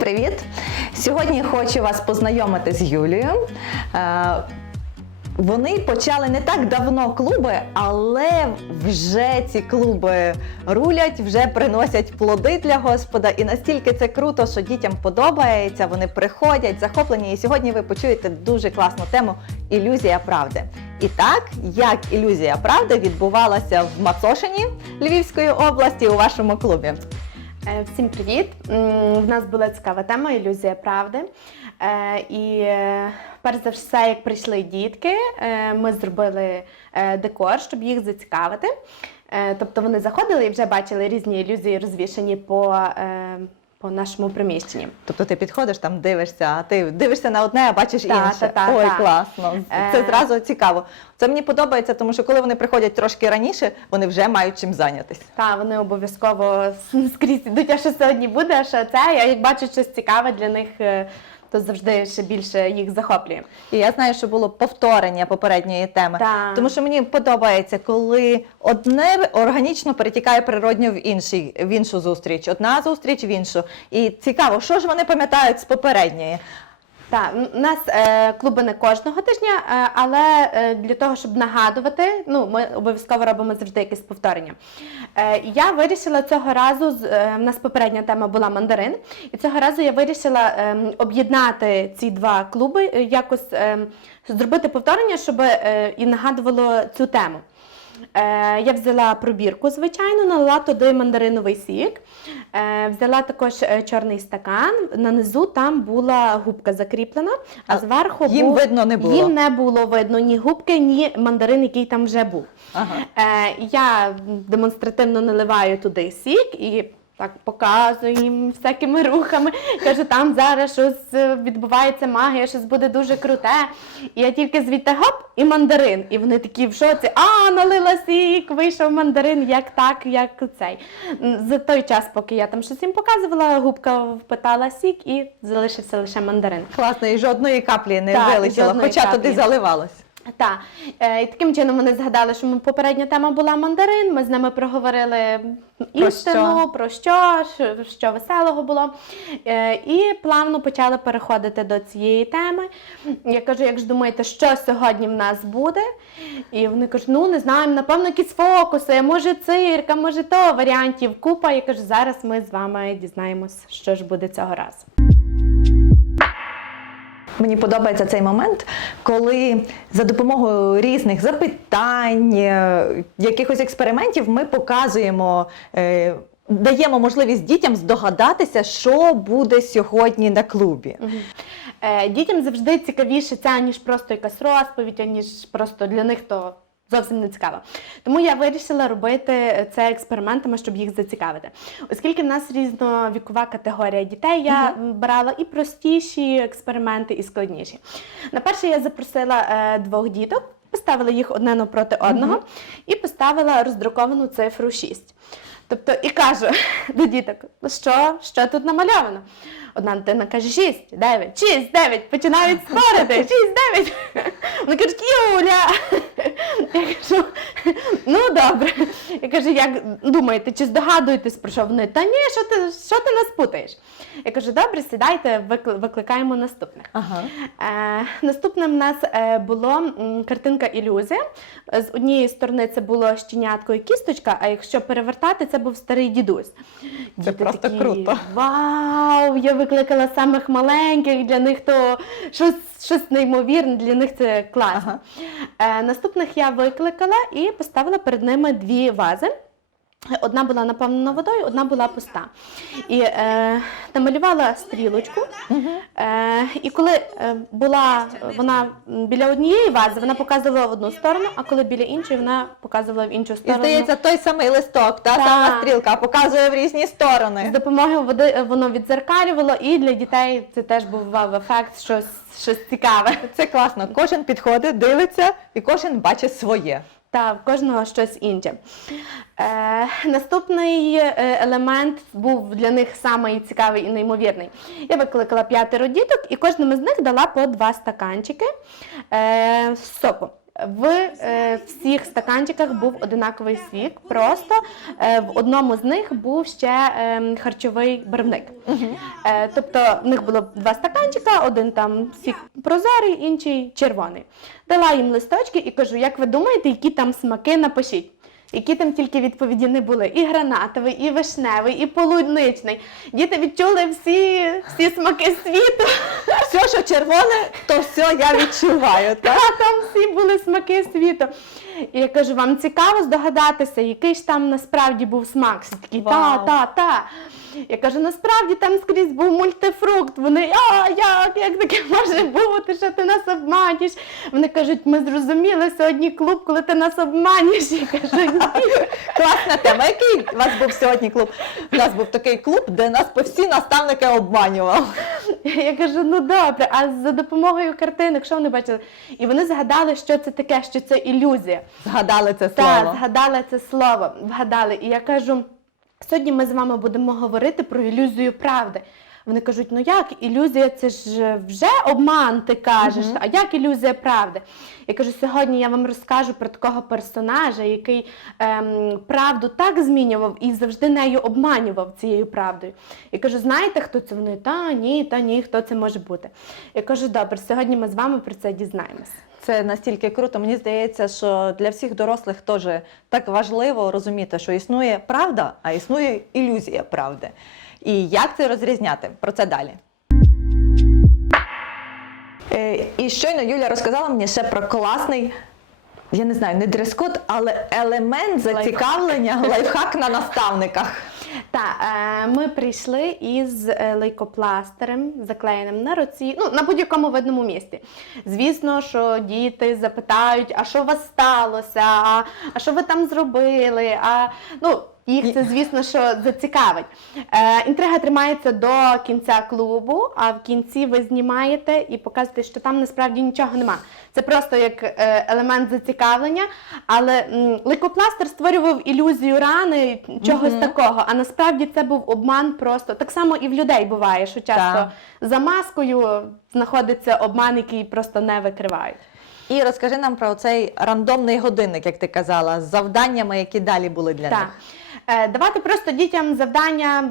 Привіт! Сьогодні хочу вас познайомити з Юлією. Е, Вони почали не так давно клуби, але вже ці клуби рулять, вже приносять плоди для Господа. І настільки це круто, що дітям подобається. Вони приходять, захоплені. І сьогодні ви почуєте дуже класну тему ілюзія правди. І так, як ілюзія правди відбувалася в Мацошині Львівської області у вашому клубі. Е, Всім привіт! В нас була цікава тема ілюзія правди. Е, І е, перш за все, як прийшли дітки, ми зробили декор, щоб їх зацікавити. Тобто вони заходили і вже бачили різні ілюзії розвішані по, по нашому приміщенні. Тобто ти підходиш там, дивишся, а ти дивишся на одне, а бачиш Та, інше. та, та, Ой, та. класно. Це Е. зразу цікаво. Це мені подобається, тому що коли вони приходять трошки раніше, вони вже мають чим зайнятися. Та вони обов'язково скрізь йдуть, а що сьогодні буде, а що це. Я як бачу щось цікаве для них, е, то завжди ще більше їх захоплює. І я знаю, що було повторення попередньої теми. Так. Тому що мені подобається, коли одне органічно перетікає природньо в інший, в іншу зустріч, одна зустріч в іншу. І цікаво, що ж вони пам'ятають з попередньої. Так, у нас е, клуби не кожного тижня, е, але е, для того, щоб нагадувати, ну ми обов'язково робимо завжди якесь повторення. Е, я вирішила цього разу, з- е, в нас попередня тема була мандарин, і цього разу я вирішила е, об'єднати ці два клуби, е, якось е, зробити повторення, щоб е, і нагадувало цю тему. Е, я взяла пробірку, звичайно, налила туди мандариновий сік, е, взяла також е, чорний стакан. На низу там була губка закріплена, а зверху їм був- видно не було? Їм не було видно ні губки, ні мандарин, який там вже був. Ага. Я демонстративно наливаю туди сік і так показую їм всякими рухами. Кажу, там зараз щось е, відбувається магія, щось буде дуже круте. І я тільки звідти гоп і мандарин. І вони такі в шоці, а налила сік, вийшов мандарин, як так, як цей. За той час, поки я там щось їм показувала, губка впитала сік і залишився лише мандарин. Класно, і жодної каплі не Так, вилетіло, хоча каплі. туди заливалось. Так, е, і таким чином вони згадали, що попередня тема була мандарин. Ми з ними проговорили істину, що? про що, що, веселого було. Е, І плавно почали переходити до цієї теми. Я кажу, як ж думаєте, що сьогодні в нас буде? І вони кажуть, ну не знаємо, напевно, якісь фокуси, може цирк, а може то варіантів купа. Я кажу, зараз ми з вами дізнаємось, що ж буде цього разу. Мені подобається цей момент, коли за допомогою різних запитань, е, якихось експериментів ми показуємо. е, Даємо можливість дітям здогадатися, що буде сьогодні на клубі. Е, Дітям завжди цікавіше це, ніж просто якась розповідь, аніж просто для них то зовсім не цікаво. Тому я вирішила робити це експериментами, щоб їх зацікавити. Оскільки в нас різновікова категорія дітей, я брала і простіші експерименти, і складніші. На перше я запросила е, двох діток. Поставила їх одне навпроти одного і поставила роздруковану цифру 6. Тобто і кажу до діток, «Ну що, що тут намальовано? Одна дитина каже 6, 9, 6, 9, починають спорити, 6, 9. Вони кажуть, Юля. Я кажу, ну добре. Я кажу, як думаєте, чи здогадуєтесь про що вони? Та ні, що ти, що ти нас путаєш? Я кажу, добре, сідайте, викликаємо наступних. Ага. Е, наступним в нас е, було картинка ілюзія. З однієї сторони це було щенятко і кісточка, а якщо перевертати, це був старий дідусь. Діти просто круто. Вау! Я викликала самих маленьких, для них то щось, щось неймовірне, для них це класно. Е, наступних я викликала і поставила перед ними дві вази. Одна була наповнена водою, одна була пуста. І е, намалювала стрілочку. Е, і коли е, була вона біля однієї вази, вона показувала в одну сторону, а коли біля іншої, вона показувала в іншу І сторону. здається, той самий листок, та Так. сама стрілка показує в різні сторони. З допомогою води е, воно відзеркалювало, і для дітей це теж був вау-ефект, щось, щось цікаве. Це класно. Кожен підходить, дивиться, і кожен бачить своє. Та в кожного щось інше. Е, наступний е, елемент був для них самий цікавий і неймовірний. Я викликала п'ятеро діток і кожному з них дала по два стаканчики е, соку. В е, всіх стаканчиках був одинаковий сік, просто е, в одному з них був ще е, харчовий барвник. Е, тобто в них було два стаканчика, один там сік прозорий, інший червоний. Дала їм листочки і кажу, як ви думаєте, які там смаки напишіть? Які там тільки відповіді не були: і гранатовий, і вишневий, і полуничний. Діти відчули всі, всі смаки світу. Все, що червоне, то все я відчуваю. Так? Та там всі були смаки світу. І я кажу, вам цікаво здогадатися, який ж там насправді був смак. Всі такі, та, та, та. Я кажу, насправді там скрізь був мультифрукт. Вони, а як, як таке може бути, що ти нас обманюєш? Вони кажуть, ми зрозуміли сьогодні клуб, коли ти нас обманюєш. Я кажу, ні. Класна тема. Який у вас був сьогодні клуб? У нас був такий клуб, де нас по всі наставники обманював. Я кажу, ну добре, а за допомогою картинок, що вони бачили? І вони згадали, що це таке, що це ілюзія. Згадали це Так, слово. згадали це слово, вгадали. І я кажу, сьогодні ми з вами будемо говорити про ілюзію правди. Вони кажуть, ну як ілюзія, це ж вже обман, ти кажеш, а як ілюзія правди? Я кажу, сьогодні я вам розкажу про такого персонажа, який ем, правду так змінював і завжди нею обманював цією правдою. Я кажу, знаєте, хто це? Вони та ні, та ні, хто це може бути. Я кажу, добре, сьогодні ми з вами про це дізнаємось. Це настільки круто. Мені здається, що для всіх дорослих теж так важливо розуміти, що існує правда, а існує ілюзія правди. І як це розрізняти? Про це далі. Е, І щойно Юля розказала мені ще про класний, я не знаю, не дрес-код, але елемент зацікавлення лайфхак на наставниках. Так, е, ми прийшли із е, лейкопластирем, заклеєним на руці, ну на будь-якому видному місці. Звісно, що діти запитають, а що у вас сталося, а, а що ви там зробили? А ну. Їх це, звісно, що зацікавить. Е, інтрига тримається до кінця клубу, а в кінці ви знімаєте і показуєте, що там насправді нічого нема. Це просто як е, елемент зацікавлення, але м, лейкопластир створював ілюзію рани, чогось такого. А насправді це був обман просто. Так само і в людей буває, що часто Так. за маскою знаходиться обман, який просто не викривають. І розкажи нам про цей рандомний годинник, як ти казала, з завданнями, які далі були для Так. них. Е, Давати просто дітям завдання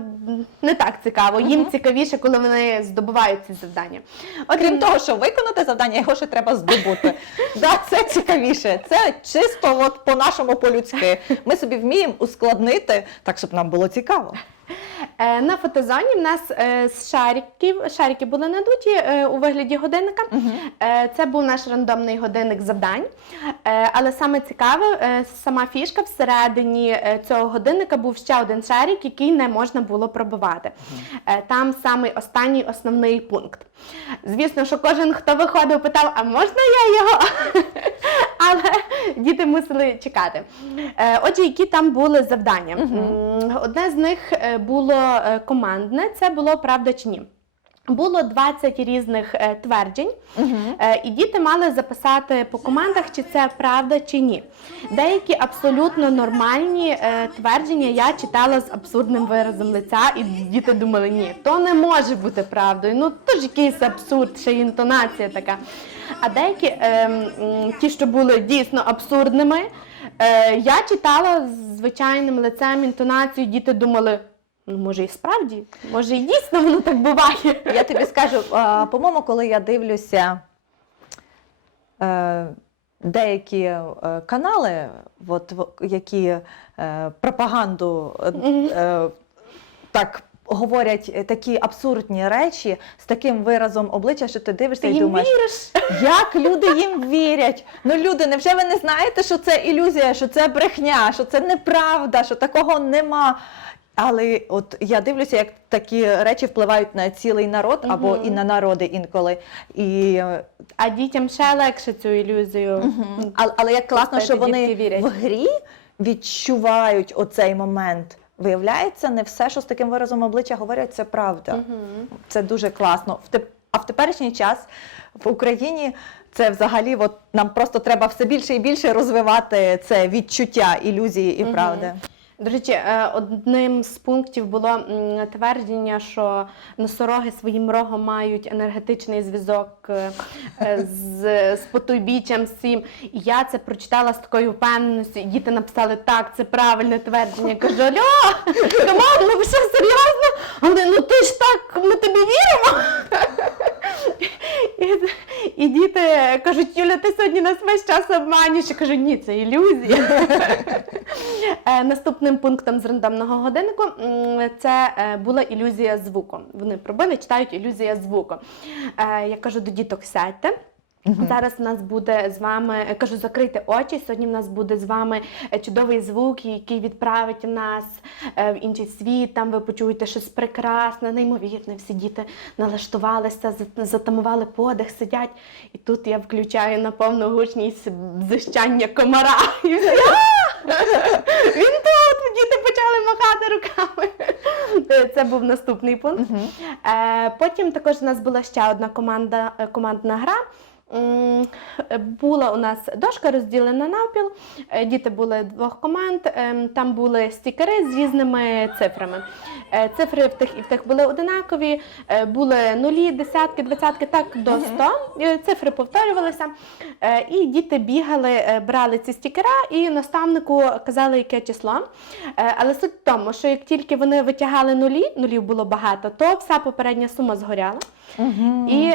не так цікаво. Їм цікавіше, коли вони здобувають ці завдання. Окрім Крім того, що виконати завдання, його ще треба здобути. да, це цікавіше. Це чисто от по-нашому по-людськи. Ми собі вміємо ускладнити, так щоб нам було цікаво. Е, На фотозоні в нас е, з шариків, шарики були надуті е, у вигляді годинника. Е, Це був наш рандомний годинник завдань. Але саме цікаве, сама фішка всередині цього годинника був ще один шарик, який не можна було пробивати. Е, Там самий останній основний пункт. Звісно, що кожен, хто виходив, питав, а можна я його? Але діти мусили чекати. Отже, які там були завдання? М, Одне з них е, було е, командне, це було правда чи ні. Було 20 різних е, тверджень, е, і діти мали записати по командах, чи це правда чи ні. Деякі абсолютно нормальні твердження я читала з абсурдним виразом лиця, і діти думали, ні, то не може бути правдою. Ну то ж якийсь абсурд, ще інтонація така. А деякі, е, м, ті, що були дійсно абсурдними, е, я читала з звичайним лицем, інтонацією, діти думали. Ну, може, і справді, може, і дійсно воно так буває. Я тобі скажу, а, по-моєму, коли я дивлюся е, деякі е, канали, от, в- які е, пропаганду е, е, так. Говорять е, такі абсурдні речі з таким виразом обличчя, що ти дивишся Ти і їм думаєш, віриш? як люди їм вірять? Ну, люди, невже ви не знаєте, що це ілюзія, що це брехня, що це неправда, що такого нема? Але от я дивлюся, як такі речі впливають на цілий народ або і на народи інколи. І, е, А дітям ще легше цю ілюзію. але, але як класно, що Пустити, вони вірять. в грі відчувають оцей момент. Виявляється, не все, що з таким виразом обличчя говорять, це правда. Це дуже класно. В теп- А в теперішній час в Україні це взагалі от нам просто треба все більше і більше розвивати це відчуття ілюзії і правди. До речі, е, одним з пунктів було твердження, що носороги своїм рогом мають енергетичний зв'язок е, е, з, з потойбіччям з. І я це прочитала з такою впевненістю, діти написали, так, це правильне твердження. Я кажу, алло, камон, ну ви що, серйозно? Вони, ну ти ж так, ми тобі віримо. І, і діти кажуть, Юля, ти сьогодні нас весь час обманюєш. Я кажу, ні, це ілюзія. Е, Наступним пунктом з рандомного годиннику це е, була ілюзія звуку. Вони пробили, читають ілюзія звуку. Е, Я кажу до діток, сядьте. Зараз у нас буде з вами, кажу, закрийте очі. Сьогодні в нас буде з вами е, чудовий звук, який відправить нас е, в інший світ. Там ви почуєте щось прекрасне, неймовірне. Всі діти налаштувалися, за- затамували подих, сидять. І тут я включаю на повну гучність зищання комара. І всі, «А! Він тут! Діти почали махати руками. Е, Це був наступний пункт. Е, Потім також у нас була ще одна команда, е, командна гра. Була у нас дошка розділена навпіл. Е, Діти були двох команд. ем, Там були стікери з різними цифрами. Е, Цифри в тих і в тих були одинакові. е, Були нулі, десятки, двадцятки, так до 100. Е, Цифри повторювалися. І діти бігали, брали ці стікера і наставнику казали, яке число. Але суть в тому, що як тільки вони витягали нулі, нулів було багато, то вся попередня сума згоряла. І,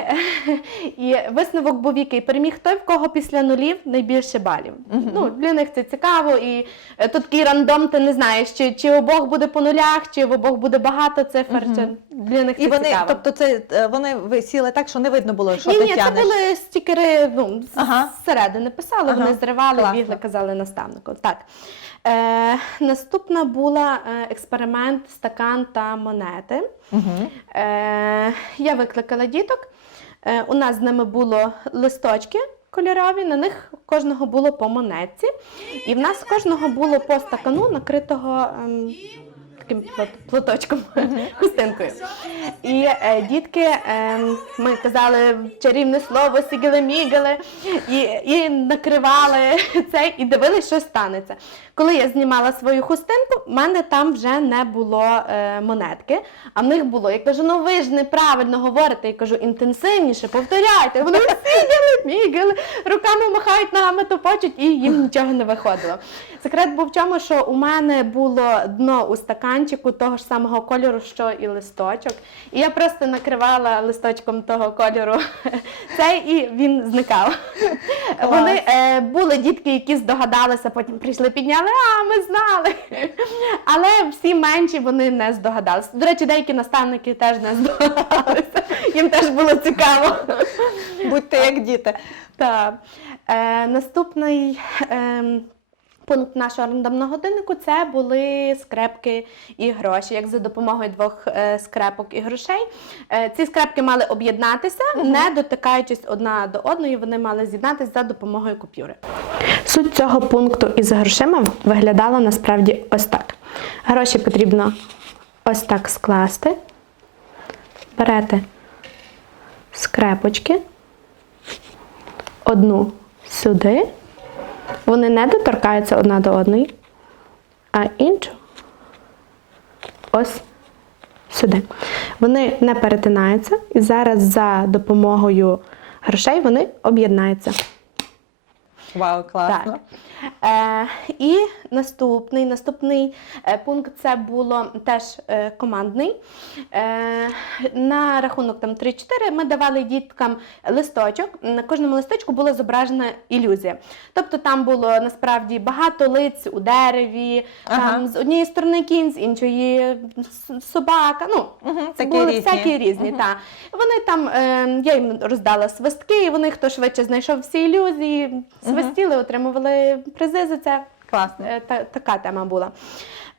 і висновок був який переміг той, в кого після нулів найбільше балів. Ну, для них це цікаво, і е, тут такий рандом, ти не знаєш, чи, чи обох буде по нулях, чи в обох буде багато цифр. Чи для них І вони, цікаво. тобто, це е, вони висіли так, що не видно було, що ні, ти ні, це були стікери ну, Ага. зсередини писали, Ага, вони зривали, класно. бігли, казали наставнику. Так. Е, наступна була е, експеримент стакан та монети. Е, я викликала діток. Е, у нас з ними було листочки кольорові, на них кожного було по монетці. І в нас кожного було по стакану накритого ем, таким платочком, хустинкою. І е, дітки, ем, ми казали чарівне слово, сігели-мігели, і, і накривали це, і дивилися, що станеться. Коли я знімала свою хустинку, в мене там вже не було е, монетки, а в них було. Я кажу, ну ви ж неправильно говорите. Я кажу, інтенсивніше, повторяйте. Вони сігели, мігели, руками махають, ногами топочуть, і їм нічого не виходило. Секрет був в чому, що у мене було дно у стаканчику того ж самого кольору, що і листочок. І я просто накривала листочком того кольору цей, і він зникав. Вони е, були дітки, які здогадалися, потім прийшли, підняли, а ми знали. Але всі менші вони не здогадалися. До речі, деякі наставники теж не здогадалися. Їм теж було цікаво. Будьте як діти. Так. Е, наступний е, пункт нашого рандомного годиннику це були скрепки і гроші. Як за допомогою двох е, скрепок і грошей. Е, ці скрепки мали об'єднатися, не дотикаючись одна до одної, вони мали з'єднатися за допомогою купюри. Суть цього пункту із грошима виглядала насправді ось так. Гроші потрібно ось так скласти. Берете скрепочки одну сюди. Вони не доторкаються одна до одної, а іншу ось сюди. Вони не перетинаються, і зараз за допомогою грошей вони об'єднаються. Вау, класно. Так. Е, і наступний, наступний е, пункт це було теж е, командний. Е, на рахунок там 3-4 ми давали діткам листочок. На кожному листочку була зображена ілюзія. Тобто там було насправді багато лиць у дереві, Ага. там з однієї сторони кінь, з іншої собака. Ну, Мгм, такі були різні. всякі різні. Та. Вони там, е, я їм роздала свистки, і вони, хто швидше знайшов всі ілюзії, свистіли, отримували призи за це. Класно. Е, та, така тема була.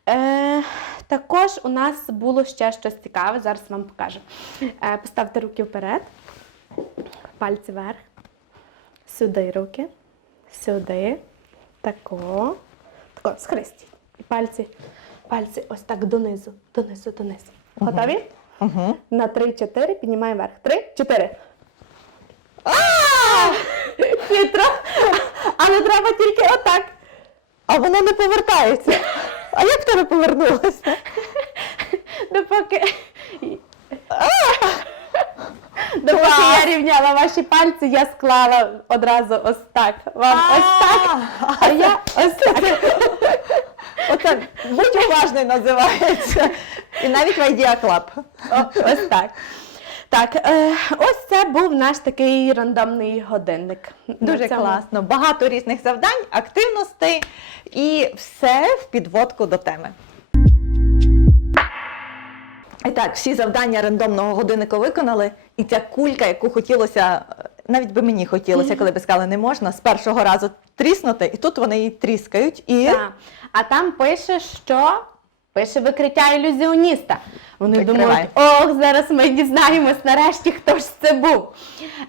Е, також у нас було ще щось цікаве, зараз вам покажу. Е, поставте руки вперед, пальці вверх, сюди руки, сюди, тако, тако, схрестіть. І пальці, пальці ось так донизу, донизу, донизу. Готові? Угу. На 3-4 піднімаємо вверх. 3-4. Хитро. Але треба тільки отак. А воно не повертається. А як в тебе повернулося? Допоки. Допоки я рівняла ваші пальці, я склала одразу ось так. Вам ось так. А я ось так. Оце будь уважний називається. І навіть в Club. Ось так. Так, е, ось це був наш такий рандомний годинник. Дуже цьому- класно. Багато різних завдань, активностей і все в підводку до теми. І так, всі завдання рандомного годинника виконали, і ця кулька, яку хотілося, е, навіть би мені хотілося, коли би сказали, не можна, з першого разу тріснути, і тут вони її тріскають. І Так. А там пише, що пише викриття ілюзіоніста. Вони Викривай. думають, ох, зараз ми дізнаємось нарешті, хто ж це був.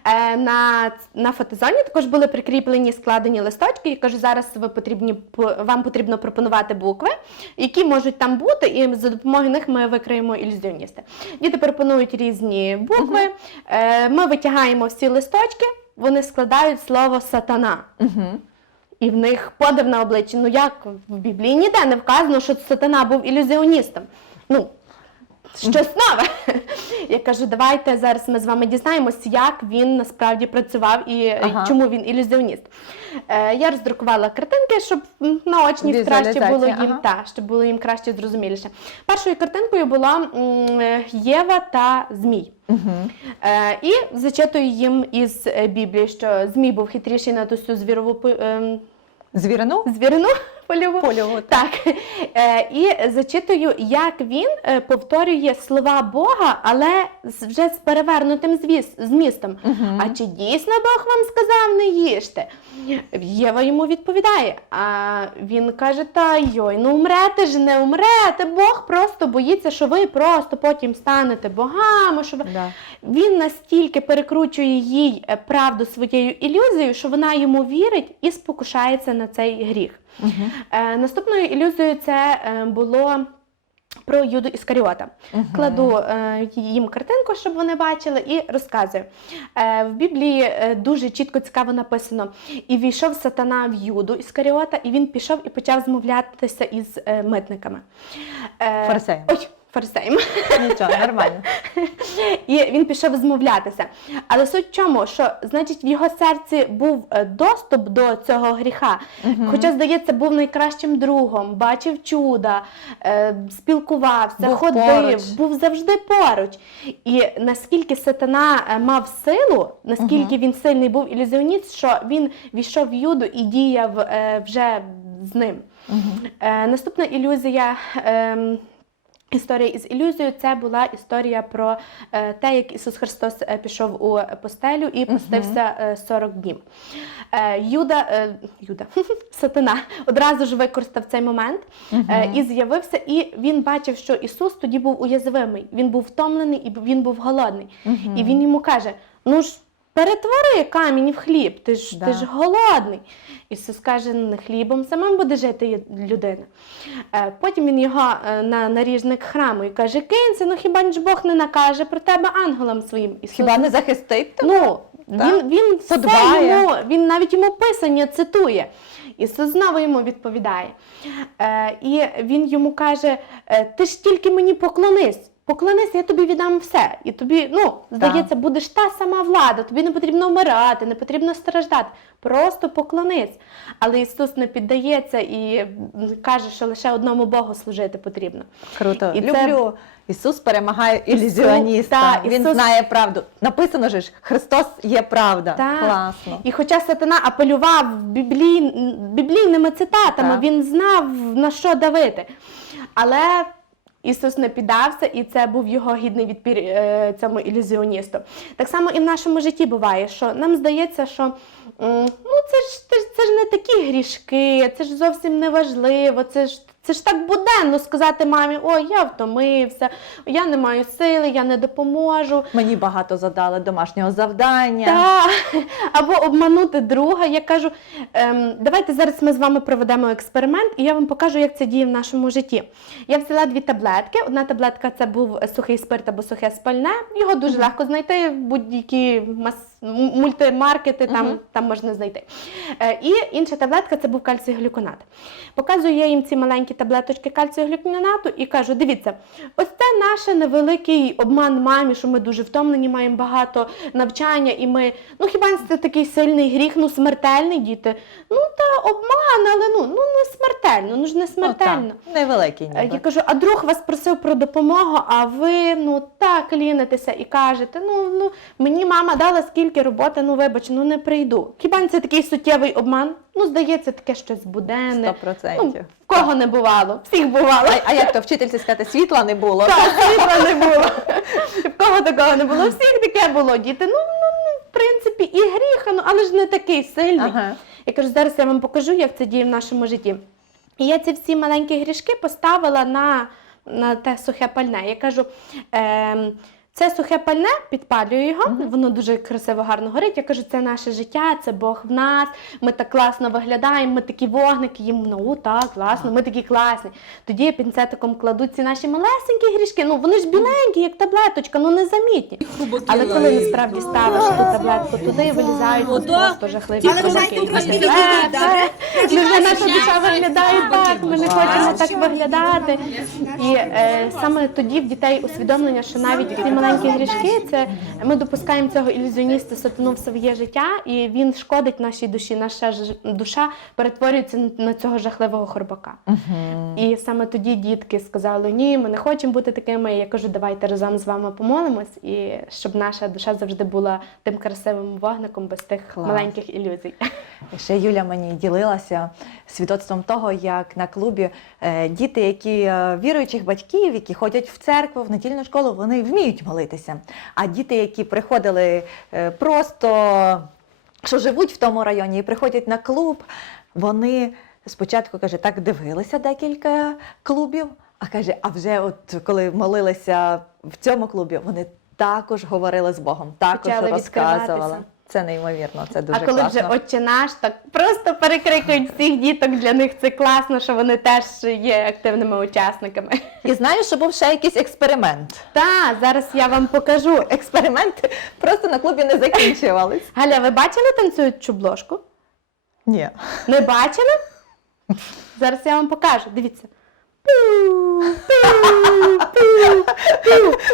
Е, на, на фотозоні також були прикріплені складені листочки. Я кажу, зараз ви потрібні, вам потрібно пропонувати букви, які можуть там бути, і за допомогою них ми викриємо ілюзіоніста. Діти пропонують різні букви. Е, ми витягаємо всі листочки, вони складають слово сатана. угу. І в них подив на обличчі. Ну як в Біблії ніде не вказано, що сатана був ілюзіоністом. Ну, щось нове. Я кажу, давайте зараз ми з вами дізнаємось, як він насправді працював і е, Ага. чому він ілюзіоніст. Е, я роздрукувала картинки, щоб м, наочність краще було їм, ага. та, щоб було їм краще зрозуміліше. Першою картинкою була е, Єва та Змій. Угу. Е, і зачитую їм із е, Біблії, що Змій був хитріший на ту всю звірову ем, Звірину? звірину польову. Польову, Так. Е, і зачитую, як він е, повторює слова Бога, але вже з перевернутим змістом. Мгм. А чи дійсно Бог вам сказав не їжте? Єва йому відповідає. А він каже: Та йой, ну умрете ж не умрете. Бог просто боїться, що ви просто потім станете богами. Що ви... Да. Він настільки перекручує їй е, правду своєю ілюзією, що вона йому вірить і спокушається на цей гріх. Угу. Е, наступною ілюзією це е, було про Юду Іскаріота. Мгм. Кладу е, їм картинку, щоб вони бачили, і розказую. Е, в Біблії е, дуже чітко цікаво написано: і війшов сатана в Юду Іскаріота, і він пішов і почав змовлятися із е, митниками. Е, Фарисеями. Ой, фарисеями. Нічого, нормально. І він пішов змовлятися. Але суть в чому, що значить в його серці був е, доступ до цього гріха. Мгм. Хоча, здається, був найкращим другом, бачив чуда, е, спілкувався, Був ходив, поруч. був завжди поруч. І наскільки сатана е, мав силу, наскільки він сильний був ілюзіоніст, що він війшов в юду і діяв вже з ним. Е, наступна ілюзія. ем, Історія із ілюзією це була історія про е, те, як Ісус Христос е, пішов у постелю і постився е, 40 днів. Е, Юда, е, Юда, сатана одразу ж використав цей момент і з'явився, і він бачив, що Ісус тоді був уязвимий. Він був втомлений і він був голодний. І він йому каже: Ну ж. Перетвори камінь в хліб, ти ж, Да. ти ж голодний. Ісус каже, не хлібом самим буде жити людина. Е, Потім він його е, на наріжник храму і каже: Кинься, ну хіба ж Бог не накаже про тебе ангелам своїм? Ісус, Хіба не захистить тебе? ну, Так. він, він, все йому, він навіть йому писання цитує. Ісус знову йому відповідає. Е, і він йому каже: Ти ж тільки мені поклонись. Поклонись, я тобі віддам все. І тобі, ну, здається, будеш та сама влада, тобі не потрібно вмирати, не потрібно страждати. Просто поклонись. Але Ісус не піддається і каже, що лише одному Богу служити потрібно. Круто. І це- Ісус перемагає ілюзіоніста. та, Він Ісус- знає правду. Написано ж, Христос є правда. Так. Класно. І хоча сатана апелював біблій... біблійними цитатами, Так. він знав на що давити. Але Ісус не піддався, і це був його гідний відпір е, цьому ілюзіоністу. Так само і в нашому житті буває, що нам здається, що ну, це ж, це, ж, це ж не такі грішки, це ж зовсім не важливо, це ж. Це ж так буденно сказати мамі, ой, я втомився, я не маю сили, я не допоможу. Мені багато задали домашнього завдання. Так, або обманути друга. Я кажу, ем, давайте зараз ми з вами проведемо експеримент, і я вам покажу, як це діє в нашому житті. Я взяла дві таблетки. Одна таблетка це був сухий спирт або сухе спальне. Його дуже легко знайти в будь-якій мас мультимаркети, там, Мгм. там можна знайти. Е, І інша таблетка це був кальцій-глюконат. Показую я їм ці маленькі таблеточки кальцію-глюконату і кажу: дивіться, ось це наш невеликий обман мамі, що ми дуже втомлені, маємо багато навчання, і ми, ну хіба це такий сильний гріх, ну смертельний діти. Ну та обман, але ну, ну не смертельно, ну ж не смертельно. Ну, так, невеликий Е, ніби. Я кажу, а друг вас просив про допомогу, а ви ну так лінитеся і кажете, ну, ну мені мама дала скільки роботи, ну вибач, ну не прийду. Хіба це такий суттєвий обман? Ну, здається, таке щось буденне. Сто процентів. Ну, в кого не бувало, всіх бувало. А, а як то вчительці сказати, світла не було? Так, світла не було. В кого такого не було? Всіх таке було, діти. Ну, ну, ну, в принципі, і гріха, ну, але ж не такий сильний. Ага. Я кажу, зараз я вам покажу, як це діє в нашому житті. І я ці всі маленькі грішки поставила на, на те сухе пальне. Я кажу. Ем, це сухе пальне, підпалюю його, воно дуже красиво, гарно горить. Я кажу, це наше життя, це Бог в нас. Ми так класно виглядаємо, ми такі вогники, їм ну так, класно, ми такі класні. Тоді я пінцетиком кладу ці наші малесенькі грішки. Ну вони ж біленькі, як таблеточка, ну незамітні. Але коли насправді ставиш ту таблетку туди, вилізають ну, просто жахливі це- добре? Ну, вже наша душа виглядає так, ми не хочемо так виглядати. І е, саме тоді в дітей усвідомлення, що навіть ці маленькі грішки, це ми допускаємо цього ілюзіоніста сатану в своє життя, і він шкодить нашій душі. Наша ж душа перетворюється на цього жахливого хорбака. І саме тоді дітки сказали: ні, ми не хочемо бути такими. Я кажу, давайте разом з вами помолимось, і щоб наша душа завжди була тим красивим вогником без тих Клас. маленьких ілюзій. Ще Юля мені ділилася свідоцтвом того, як на клубі е, діти, які е, віруючих батьків, які ходять в церкву, в недільну школу, вони вміють молитися. А діти, які приходили е, просто, що живуть в тому районі і приходять на клуб, вони спочатку каже, так дивилися декілька клубів, а каже, а вже от коли молилися в цьому клубі, вони також говорили з Богом, також Почали розказували. Це неймовірно, це дуже а коли класно. вже отче наш, так просто перекрикують всіх діток. Для них це класно, що вони теж є активними учасниками. І знаєш, що був ще якийсь експеримент. Та зараз я вам покажу. Експерименти просто на клубі не закінчувались. Галя, ви бачили танцюючу бложку? Ні. Не бачили? Зараз я вам покажу. Дивіться.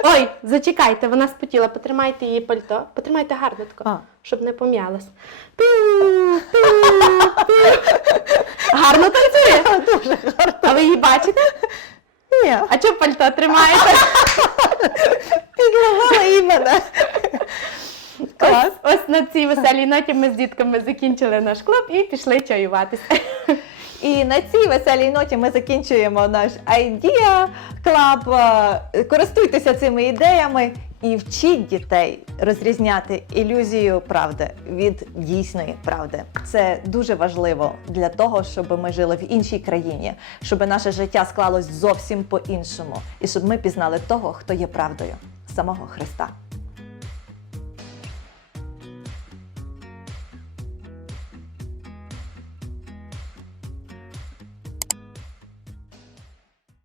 Ой, зачекайте, вона спотіла. Потримайте її пальто. Потримайте гарно тако, щоб не пу. Гарно танцює. Дуже гарно. А ви її бачите? Ні. А чого пальто тримаєте? Підлагала і мене. Клас. Ось на цій веселій ноті ми з дітками закінчили наш клуб і пішли чаюватися. І на цій веселій ноті ми закінчуємо наш Idea Club. Е, Користуйтеся цими ідеями і вчіть дітей розрізняти ілюзію правди від дійсної правди. Це дуже важливо для того, щоб ми жили в іншій країні, щоб наше життя склалось зовсім по-іншому, і щоб ми пізнали того, хто є правдою самого Христа.